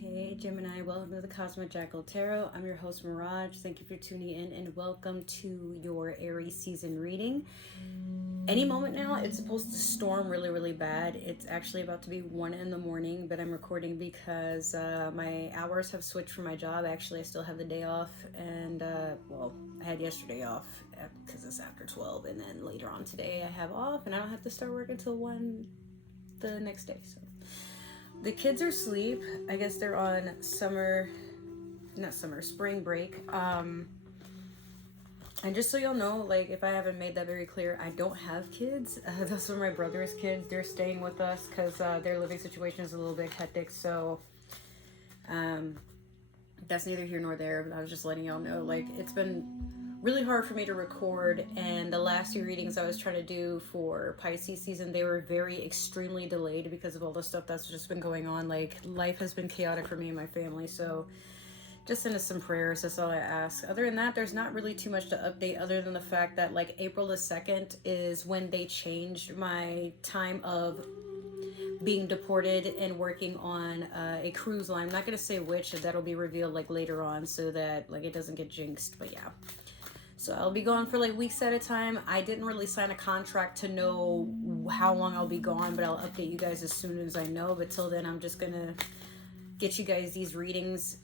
Hey Gemini, welcome to the Cosmic Jackal Tarot. I'm your host Mirage. Thank you for tuning in and welcome to your Aries season reading. Any moment now, it's supposed to storm really bad. It's actually about to be 1 in the morning, but I'm recording because my hours have switched for my job. Actually, I still have the day off, and I had yesterday off because it's after 12, and then later on today I have off, and I don't have to start work until 1 the next day. So the kids are asleep. I guess they're on spring break. And just so you'll know, like, if I haven't made that very clear, I don't have kids. Those are my brother's kids. They're staying with us because their living situation is a little bit hectic. So that's neither here nor there. But I was just letting y'all know, like, it's been really hard for me to record, and the last few readings I was trying to do for Pisces season, they were very extremely delayed because of all the stuff that's just been going on. Like, life has been chaotic for me and my family, so just send us some prayers. That's all I ask. Other than that, there's not really too much to update other than the fact that, like, April the 2nd is when they changed my time of being deported and working on a cruise line. I'm not going to say which, that'll be revealed like later on so that like it doesn't get jinxed, but yeah. So I'll be gone for like weeks at a time. I didn't really sign a contract to know how long I'll be gone, but I'll update you guys as soon as I know. But till then, I'm just gonna get you guys these readings,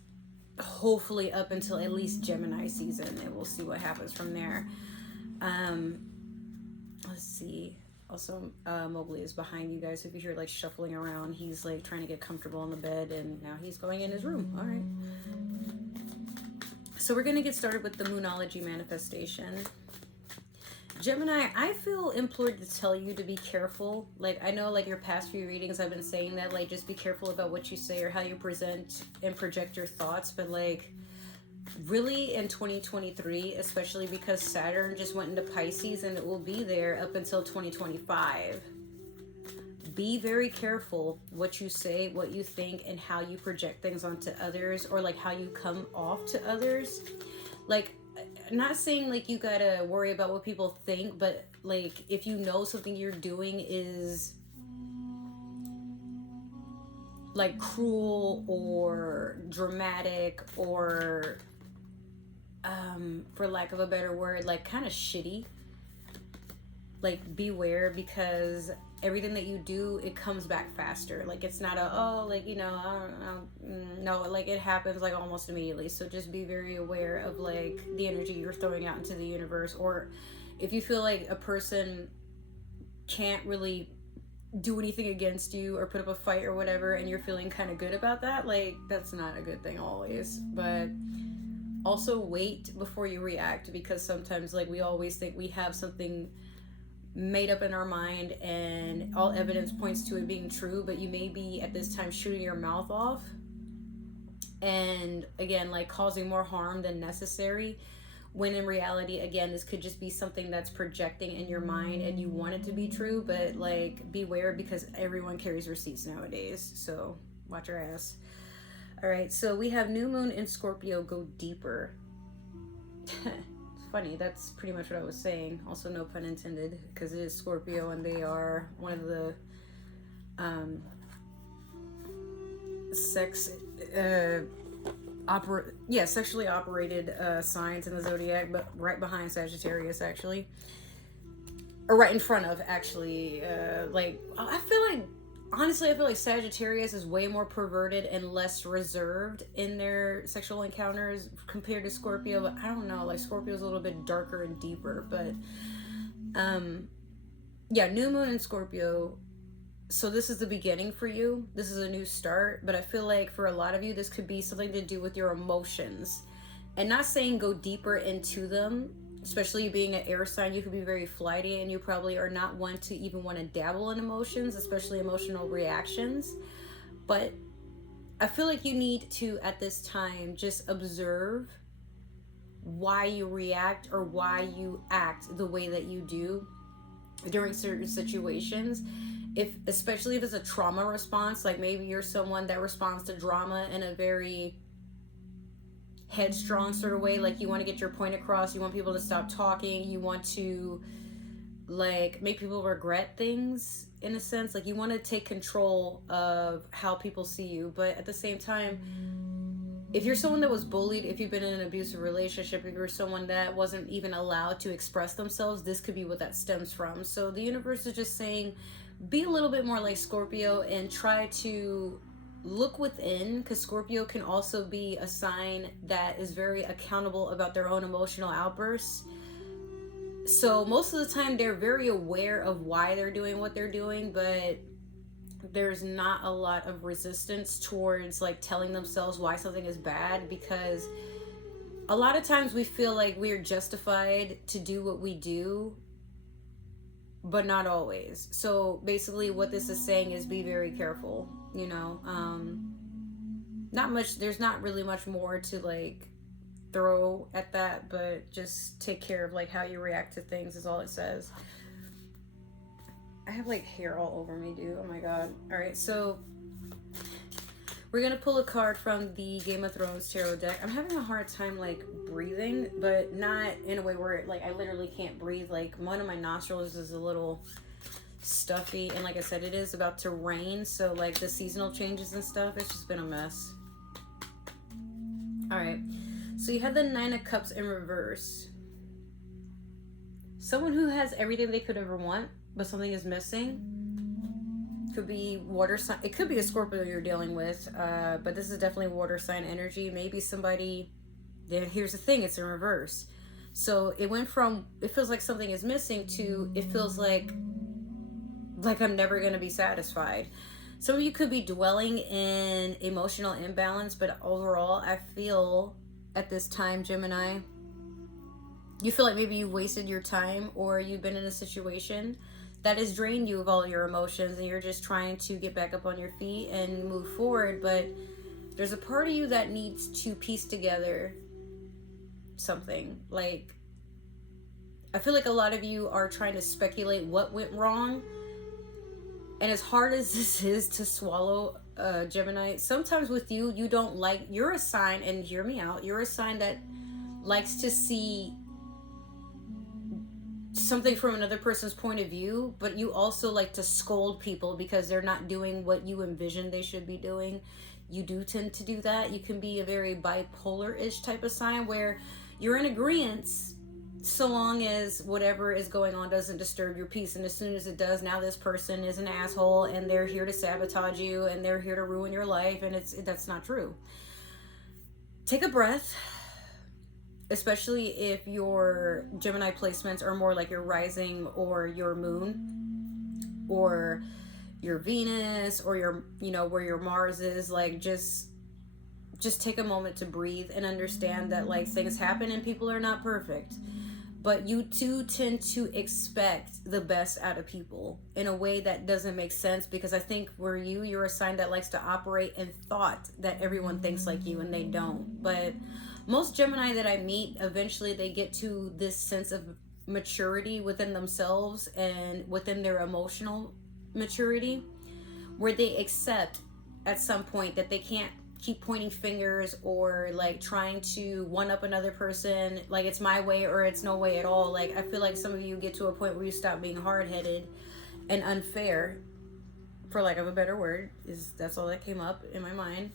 hopefully up until at least Gemini season, and we'll see what happens from there. Let's see. Also, Mowgli is behind you guys. If you hear like shuffling around, he's like trying to get comfortable in the bed, and now he's going in his room. All right. So we're going to get started with the Moonology manifestation. Gemini, I feel implored to tell you to be careful. Like, I know like your past few readings I've been saying that, like, just be careful about what you say or how you present and project your thoughts. But like, really in 2023, especially because Saturn just went into Pisces and it will be there up until 2025. Be very careful what you say, what you think, and how you project things onto others, or like how you come off to others. Like, not saying like you gotta worry about what people think, but like if you know something you're doing is like cruel or dramatic or for lack of a better word, like kind of shitty, like beware, because everything that you do, it comes back faster. Like, it's not like, you know, I don't know. No, like, it happens like almost immediately. So just be very aware of like the energy you're throwing out into the universe. Or if you feel like a person can't really do anything against you or put up a fight or whatever, and you're feeling kind of good about that, like, that's not a good thing always. But also wait before you react, because sometimes like we always think we have something made up in our mind and all evidence points to it being true, but you may be at this time shooting your mouth off and again like causing more harm than necessary, when in reality, again, this could just be something that's projecting in your mind and you want it to be true. But like, beware, because everyone carries receipts nowadays, so watch your ass. All right, so we have new moon in Scorpio. Go deeper. Funny, that's pretty much what I was saying. Also, no pun intended, because it is Scorpio and they are one of the sexually operated signs in the zodiac, but right behind Sagittarius, actually, or right in front of, actually. Honestly, I feel like Sagittarius is way more perverted and less reserved in their sexual encounters compared to Scorpio. But I don't know, like, Scorpio's a little bit darker and deeper. But new moon in Scorpio. So this is the beginning for you. This is a new start. But I feel like for a lot of you, this could be something to do with your emotions. And not saying go deeper into them. Especially you being an air sign, you could be very flighty, and you probably are not one to even want to dabble in emotions, especially emotional reactions. But I feel like you need to, at this time, just observe why you react or why you act the way that you do during certain situations. Especially if it's a trauma response, like maybe you're someone that responds to drama in a very headstrong sort of way, like you want to get your point across, you want people to stop talking, you want to like make people regret things in a sense. Like you want to take control of how people see you, but at the same time, if you're someone that was bullied, if you've been in an abusive relationship, if you're someone that wasn't even allowed to express themselves, this could be what that stems from. So the universe is just saying, be a little bit more like Scorpio and try to look within, because Scorpio can also be a sign that is very accountable about their own emotional outbursts. So most of the time they're very aware of why they're doing what they're doing, but there's not a lot of resistance towards like telling themselves why something is bad, because a lot of times we feel like we're justified to do what we do, but not always. So basically what this is saying is be very careful, you know. There's not really much more to like throw at that, but just take care of like how you react to things is all it says. I have like hair all over me, dude. Oh my god. All right, so we're gonna pull a card from the Game of Thrones tarot deck. I'm having a hard time like breathing, but not in a way where like I literally can't breathe. Like one of my nostrils is a little stuffy, and like I said, it is about to rain, so like the seasonal changes and stuff, it's just been a mess. All right, so you have the Nine of Cups in reverse. Someone who has everything they could ever want, but something is missing. Could be water sign. It could be a Scorpio you're dealing with, but this is definitely water sign energy. Maybe somebody. Then here's the thing: it's in reverse. So it went from it feels like something is missing to it feels like I'm never gonna be satisfied. Some of you could be dwelling in emotional imbalance, but overall, I feel at this time, Gemini, you feel like maybe you wasted your time, or you've been in a situation that has drained you of all your emotions, and you're just trying to get back up on your feet and move forward. But there's a part of you that needs to piece together something. Like, I feel like a lot of you are trying to speculate what went wrong. And as hard as this is to swallow, Gemini, sometimes with you, you're a sign, and hear me out, you're a sign that likes to see something from another person's point of view, but you also like to scold people because they're not doing what you envision they should be doing. You do tend to do that. You can be a very bipolar-ish type of sign where you're in agreement so long as whatever is going on doesn't disturb your peace. And as soon as it does, now this person is an asshole and they're here to sabotage you and they're here to ruin your life, and that's not true. Take a breath. Especially if your Gemini placements are more like your rising or your moon or your Venus or your, where your Mars is. Like, just take a moment to breathe and understand that like things happen and people are not perfect, but you too tend to expect the best out of people in a way that doesn't make sense, because I think you're a sign that likes to operate in thought that everyone thinks like you, and they don't. But most Gemini that I meet, eventually they get to this sense of maturity within themselves and within their emotional maturity, where they accept at some point that they can't keep pointing fingers or like trying to one up another person, like it's my way or it's no way at all. Like, I feel like some of you get to a point where you stop being hard-headed and unfair, for lack of a better word. That's all that came up in my mind.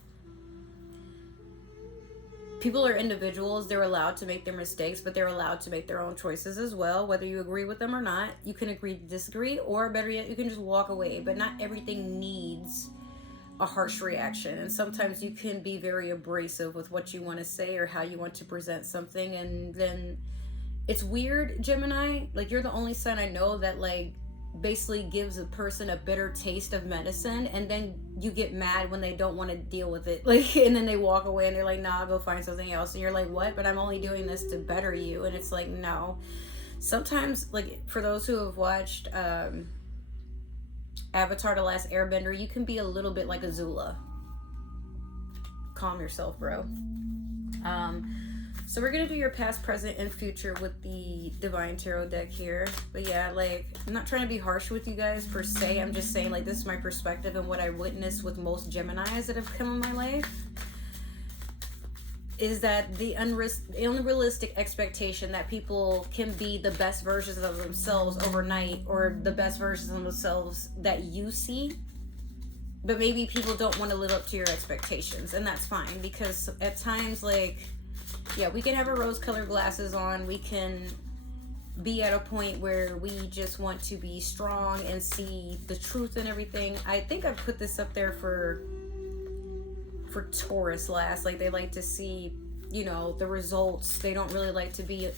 People are individuals. They're allowed to make their mistakes, but they're allowed to make their own choices as well, whether you agree with them or not. You can agree to disagree, or better yet, you can just walk away. But not everything needs a harsh reaction. And sometimes you can be very abrasive with what you want to say or how you want to present something. And then it's weird, Gemini. Like, you're the only sign I know that like basically gives a person a bitter taste of medicine, and then you get mad when they don't want to deal with it, like, and then they walk away and they're like, nah, I'll go find something else. And you're like, what? But I'm only doing this to better you. And it's like, no. Sometimes, like, for those who have watched Avatar: The Last Airbender, you can be a little bit like Azula. Calm yourself, bro. So we're gonna do your past, present, and future with the Divine Tarot deck here. But yeah, like, I'm not trying to be harsh with you guys per se. I'm just saying, like, this is my perspective and what I witnessed with most Geminis that have come in my life. is that the unrealistic expectation that people can be the best versions of themselves overnight, or the best versions of themselves that you see, but maybe people don't want to live up to your expectations, and that's fine, because at times, like, yeah, we can have our rose-colored glasses on, we can be at a point where we just want to be strong and see the truth and everything. I think I put this up there for Taurus last. Like, they like to see, you know, the results. They don't really like to be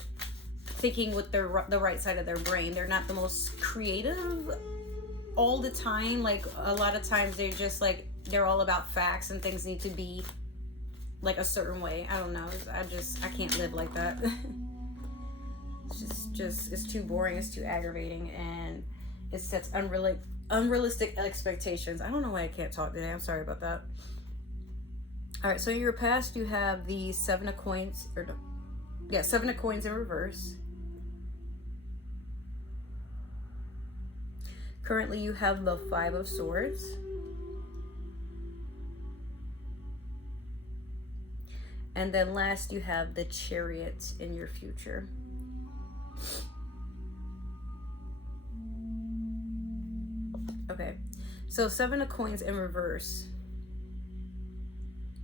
thinking with the right side of their brain. They're not the most creative all the time. Like, a lot of times they're just like, they're all about facts and things need to be like a certain way. I don't know. I can't live like that. It's too boring, it's too aggravating, and it sets unrealistic expectations. I don't know why I can't talk today. I'm sorry about that. All right, so in your past, you have the Seven of Coins in reverse. Currently, you have the Five of Swords. And then last, you have the Chariot in your future. Okay, so Seven of Coins in reverse.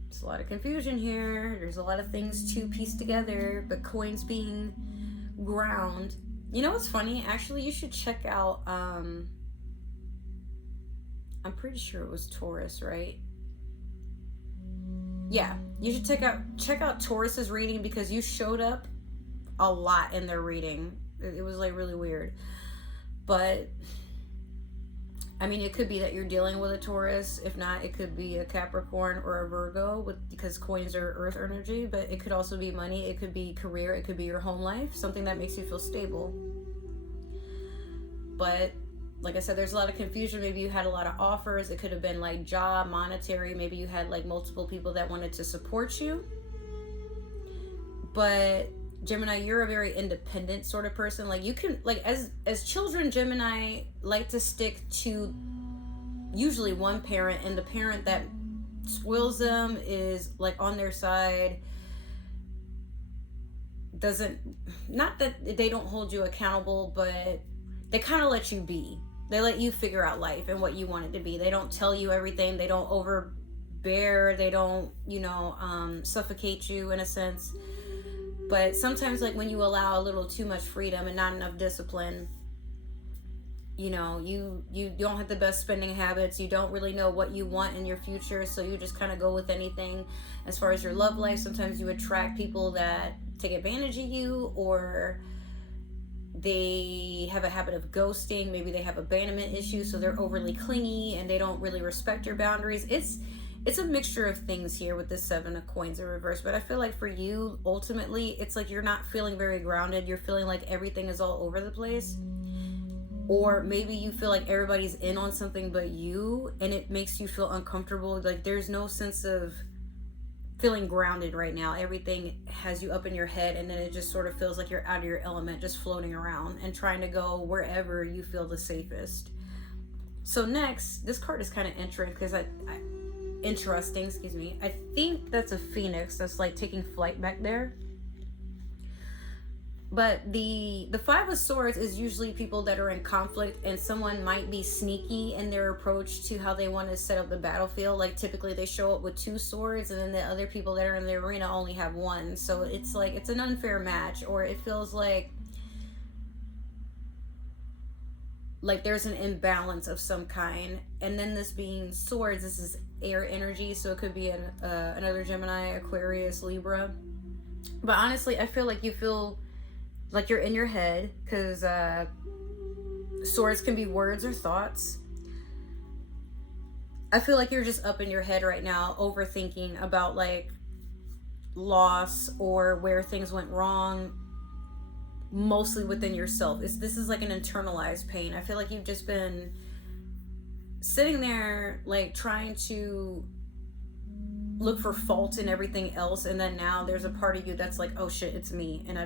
There's a lot of confusion here. There's a lot of things to piece together, but coins being ground. You know what's funny? Actually, you should check out, I'm pretty sure it was Taurus, right? Yeah, you should check out Taurus's reading, because you showed up a lot in their reading. It was like really weird. But I mean, it could be that you're dealing with a Taurus. If not, it could be a Capricorn or a Virgo, because coins are earth energy. But it could also be money, it could be career, it could be your home life, something that makes you feel stable. But like I said, there's a lot of confusion. Maybe you had a lot of offers. It could have been like job, monetary. Maybe you had like multiple people that wanted to support you. But Gemini, you're a very independent sort of person. Like, you can, like, as children, Gemini like to stick to usually one parent, and the parent that spoils them is like on their side. Not that they don't hold you accountable, but they kind of let you be. They let you figure out life and what you want it to be. They don't tell you everything. They don't overbear. They don't, suffocate you in a sense. But sometimes, like, when you allow a little too much freedom and not enough discipline, you don't have the best spending habits. You don't really know what you want in your future, so you just kind of go with anything. As far as your love life, sometimes you attract people that take advantage of you, or they have a habit of ghosting. Maybe they have abandonment issues, so they're overly clingy and they don't really respect your boundaries. It's a mixture of things here with the Seven of Coins in reverse. But I feel like for you, ultimately, it's like you're not feeling very grounded. You're feeling like everything is all over the place. Or maybe you feel like everybody's in on something but you, and it makes you feel uncomfortable. Like, there's no sense of feeling grounded right now. Everything has you up in your head, and then it just sort of feels like you're out of your element, just floating around and trying to go wherever you feel the safest. So next, this card is kind of interesting because I think that's a phoenix that's like taking flight back there. But the Five of Swords is usually people that are in conflict, and someone might be sneaky in their approach to how they want to set up the battlefield. Like, typically they show up with two swords, and then the other people that are in the arena only have one. So it's like, it's an unfair match, or it feels like there's an imbalance of some kind. And then this being swords, this is air energy, so it could be another Gemini, Aquarius, Libra. But honestly, I feel like you feel like you're in your head, because swords can be words or thoughts. I feel like you're just up in your head right now, overthinking about like loss or where things went wrong, mostly within yourself. This is like an internalized pain. I feel like you've just been sitting there like trying to look for fault in everything else, and then now there's a part of you that's like, oh shit, it's me, and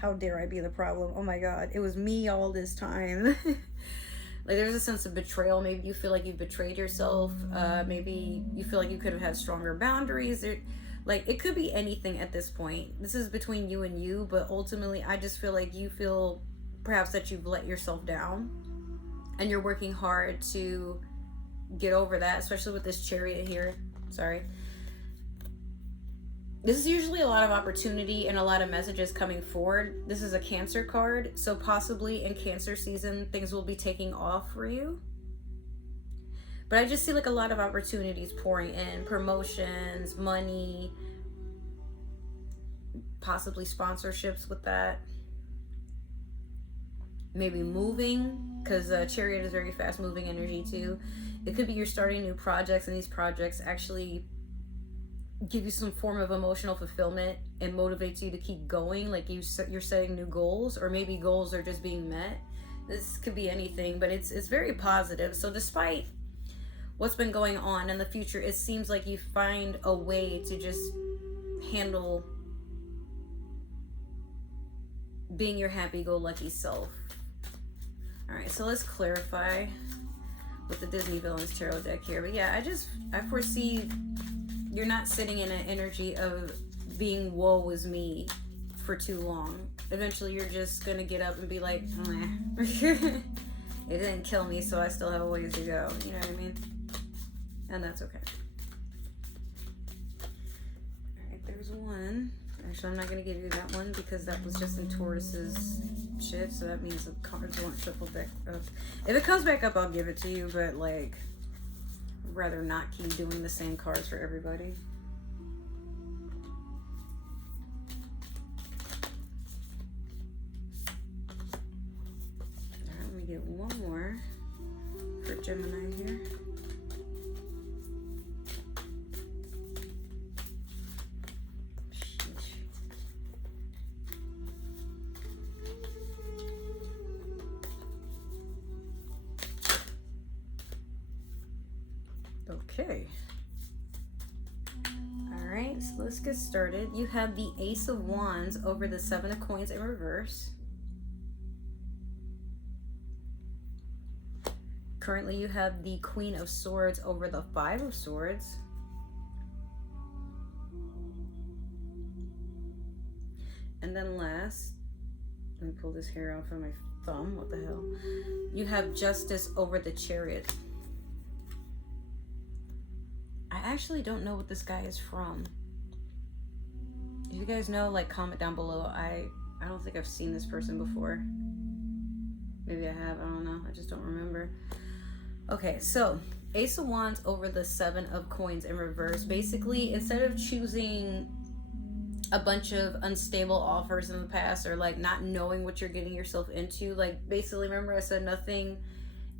how dare I be the problem? Oh my god, it was me all this time. Like, there's a sense of betrayal. Maybe you feel like you've betrayed yourself. Maybe you feel like you could have had stronger boundaries. Like, it could be anything at this point. This is between you and you, but ultimately, I just feel like you feel perhaps that you've let yourself down, and you're working hard to get over that, especially with this Chariot here. Sorry. This is usually a lot of opportunity and a lot of messages coming forward. This is a Cancer card, so possibly in Cancer season, things will be taking off for you. But I just see like a lot of opportunities pouring in, promotions, money, possibly sponsorships with that. Maybe moving, because Chariot is very fast moving energy too. It could be you're starting new projects, and these projects actually give you some form of emotional fulfillment and motivates you to keep going. Like you're setting new goals, or maybe goals are just being met. This could be anything, but it's very positive. So despite what's been going on in the future, it seems like you find a way to just handle being your happy-go-lucky self. All right, so let's clarify with the Disney Villains Tarot deck here. But yeah, I foresee you're not sitting in an energy of being woe is me for too long. Eventually, you're just gonna get up and be like, meh. It didn't kill me, so I still have a ways to go. You know what I mean? And that's okay. Alright, there's one. Actually, I'm not going to give you that one because that was just in Taurus's shit, so that means the cards won't shuffle back up. If it comes back up, I'll give it to you, but like, I'd rather not keep doing the same cards for everybody. Alright, let me get one more for Gemini here. Okay. Alright, so let's get started. You have the Ace of Wands over the Seven of Coins in reverse. Currently, you have the Queen of Swords over the Five of Swords. And then last, let me pull this hair off of my thumb. What the hell? You have Justice over the Chariot. I actually don't know what this guy is from. If you guys know, like, comment down below. I don't think I've seen this person before. Maybe I have, I don't know. I just don't remember. Okay, so Ace of Wands over the Seven of Coins in reverse. Basically, instead of choosing a bunch of unstable offers in the past, or like not knowing what you're getting yourself into, like basically, remember I said nothing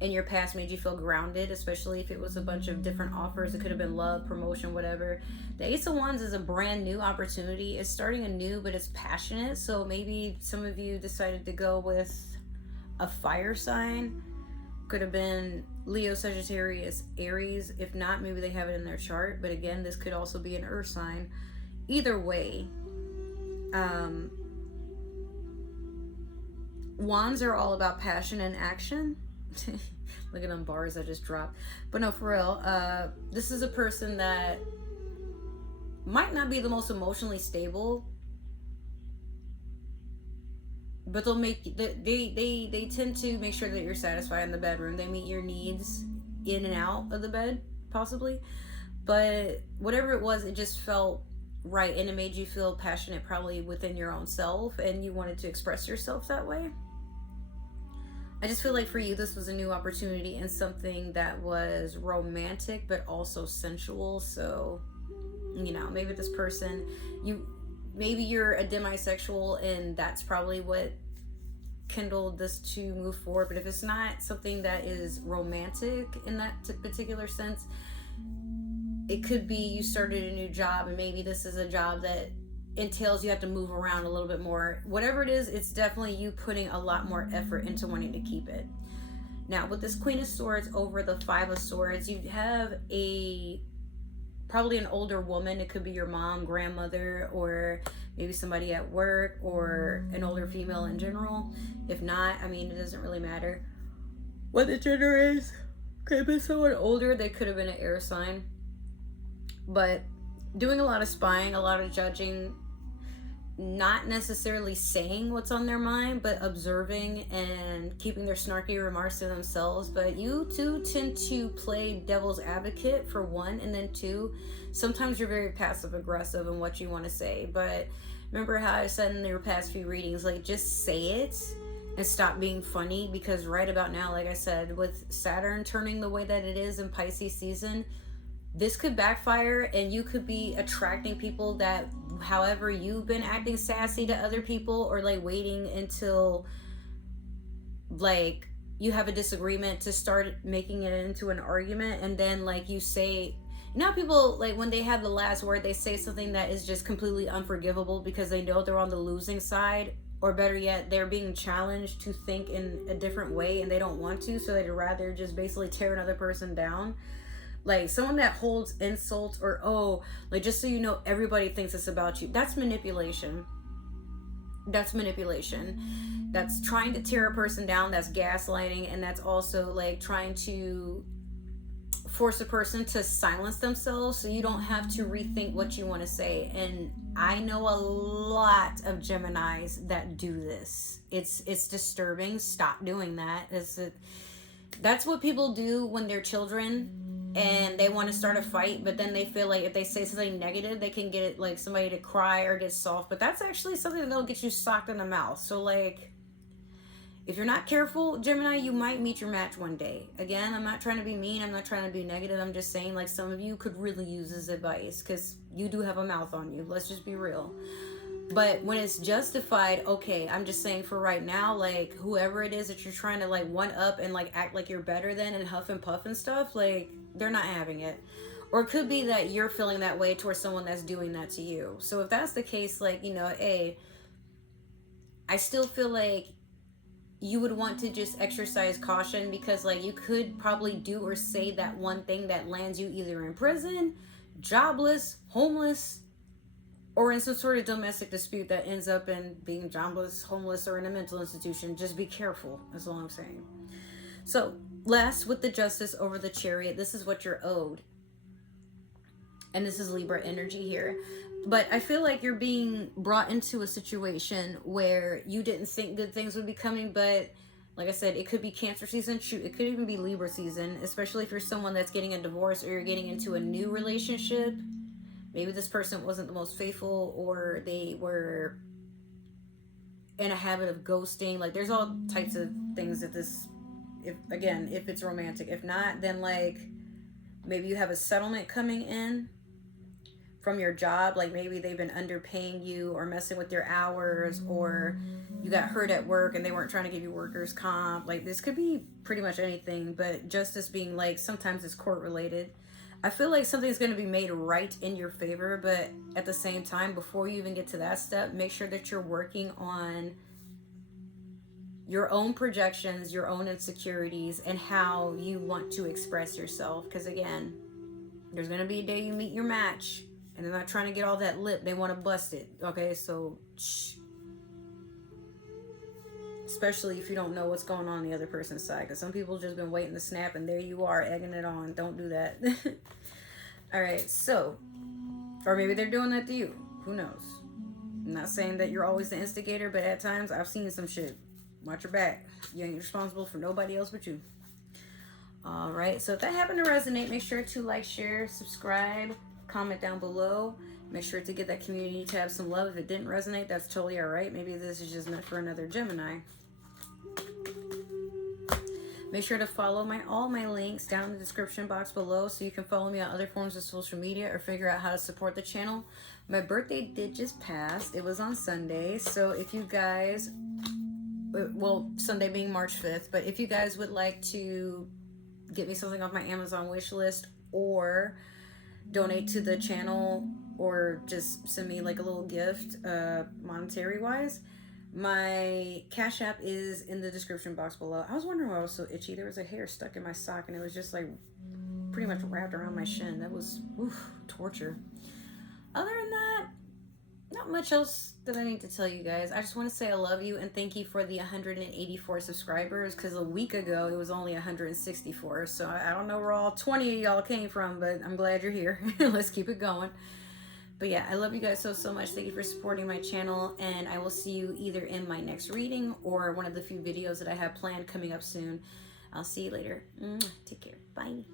in your past made you feel grounded, especially if it was a bunch of different offers. It could have been love, promotion, whatever. The Ace of Wands is a brand new opportunity. It's starting anew, but it's passionate. So maybe some of you decided to go with a fire sign. Could have been Leo, Sagittarius, Aries. If not, maybe they have it in their chart. But again, this could also be an earth sign. Either way, wands are all about passion and action. Look at them bars I just dropped. But no, for real, this is a person that might not be the most emotionally stable, but they'll make they tend to make sure that you're satisfied in the bedroom. They meet your needs in and out of the bed, possibly. But whatever it was, it just felt right, and it made you feel passionate, probably within your own self, and you wanted to express yourself that way. I just feel like for you, this was a new opportunity and something that was romantic, but also sensual. So, you know, maybe this person, maybe you're a demisexual, and that's probably what kindled this to move forward. But if it's not something that is romantic in that particular sense, it could be you started a new job, and maybe this is a job that entails you have to move around a little bit more. Whatever it is, it's definitely you putting a lot more effort into wanting to keep it. Now, with this Queen of Swords over the Five of Swords, you have probably an older woman. It could be your mom, grandmother, or maybe somebody at work, or an older female in general. If not, I mean, it doesn't really matter what the gender is. Could have been someone older. They could have been an air sign. But doing a lot of spying, a lot of judging, not necessarily saying what's on their mind, but observing and keeping their snarky remarks to themselves. But you too tend to play devil's advocate, for one, and then two, sometimes you're very passive aggressive in what you want to say. But remember how I said in your past few readings, like, just say it and stop being funny, because right about now, like I said, with Saturn turning the way that it is in Pisces season, this could backfire, and you could be attracting people that, however you've been acting sassy to other people, or like waiting until like you have a disagreement to start making it into an argument, and then like you say, you know, people, like when they have the last word, they say something that is just completely unforgivable because they know they're on the losing side, or better yet, they're being challenged to think in a different way and they don't want to, so they'd rather just basically tear another person down. Like someone that holds insults, or, oh, like, just so you know, everybody thinks it's about you. That's manipulation. That's manipulation. That's trying to tear a person down. That's gaslighting. And that's also like trying to force a person to silence themselves so you don't have to rethink what you want to say. And I know a lot of Geminis that do this. It's disturbing. Stop doing that. That's what people do when they're children and they want to start a fight, but then they feel like if they say something negative, they can get it, like, somebody to cry or get soft. But that's actually something that'll get you socked in the mouth. So, like, if you're not careful, Gemini, you might meet your match one day. Again, I'm not trying to be mean. I'm not trying to be negative. I'm just saying, like, some of you could really use this advice because you do have a mouth on you. Let's just be real. But when it's justified, okay, I'm just saying for right now, like, whoever it is that you're trying to, like, one up and, like, act like you're better than and huff and puff and stuff, like, they're not having it. Or it could be that you're feeling that way towards someone that's doing that to you. So if that's the case, like, you know, I still feel like you would want to just exercise caution, because, like, you could probably do or say that one thing that lands you either in prison, jobless, homeless, or in some sort of domestic dispute that ends up in being jobless, homeless, or in a mental institution. Just be careful, that's all I'm saying. So, last, with the Justice over the Chariot, this is what you're owed. And this is Libra energy here. But I feel like you're being brought into a situation where you didn't think good things would be coming, but like I said, it could be Cancer season. Shoot, it could even be Libra season, especially if you're someone that's getting a divorce or you're getting into a new relationship. Maybe this person wasn't the most faithful, or they were in a habit of ghosting. Like, there's all types of things that this, if it's romantic. If not, then, like, maybe you have a settlement coming in from your job. Like, maybe they've been underpaying you or messing with your hours, or you got hurt at work and they weren't trying to give you workers' comp. Like, this could be pretty much anything, but justice being, like, sometimes it's court related. I feel like something's going to be made right in your favor, but at the same time, before you even get to that step, make sure that you're working on your own projections, your own insecurities, and how you want to express yourself. Because again, there's going to be a day you meet your match, and they're not trying to get all that lip. They want to bust it. Okay, so shh. Especially if you don't know what's going on the other person's side, because some people just been waiting to snap, and there you are egging it on. Don't do that. All right, so, or maybe they're doing that to you. Who knows? I'm not saying that you're always the instigator, but at times I've seen some shit. Watch your back. You ain't responsible for nobody else but you. All right, so if that happened to resonate, make sure to like, share, subscribe, comment down below. Make sure to get that community tab some love. If it didn't resonate, that's totally all right. Maybe this is just meant for another Gemini. Make sure to follow all my links down in the description box below, so you can follow me on other forms of social media or figure out how to support the channel. My birthday did just pass. It was on Sunday. So if you guys, well, Sunday being March 5th, but if you guys would like to get me something off my Amazon wish list, or donate to the channel, or just send me like a little gift, monetary wise, my Cash App is in the description box below. I was wondering why I was so itchy. There was a hair stuck in my sock, and it was just like pretty much wrapped around my shin. That was torture. Other than that, not much else that I need to tell you guys. I just want to say I love you and thank you for the 184 subscribers, because a week ago it was only 164. So I don't know where all 20 of y'all came from, but I'm glad you're here. Let's keep it going. But yeah, I love you guys so much. Thank you for supporting my channel, and I will see you either in my next reading or one of the few videos that I have planned coming up soon. I'll see you later. Take care. Bye.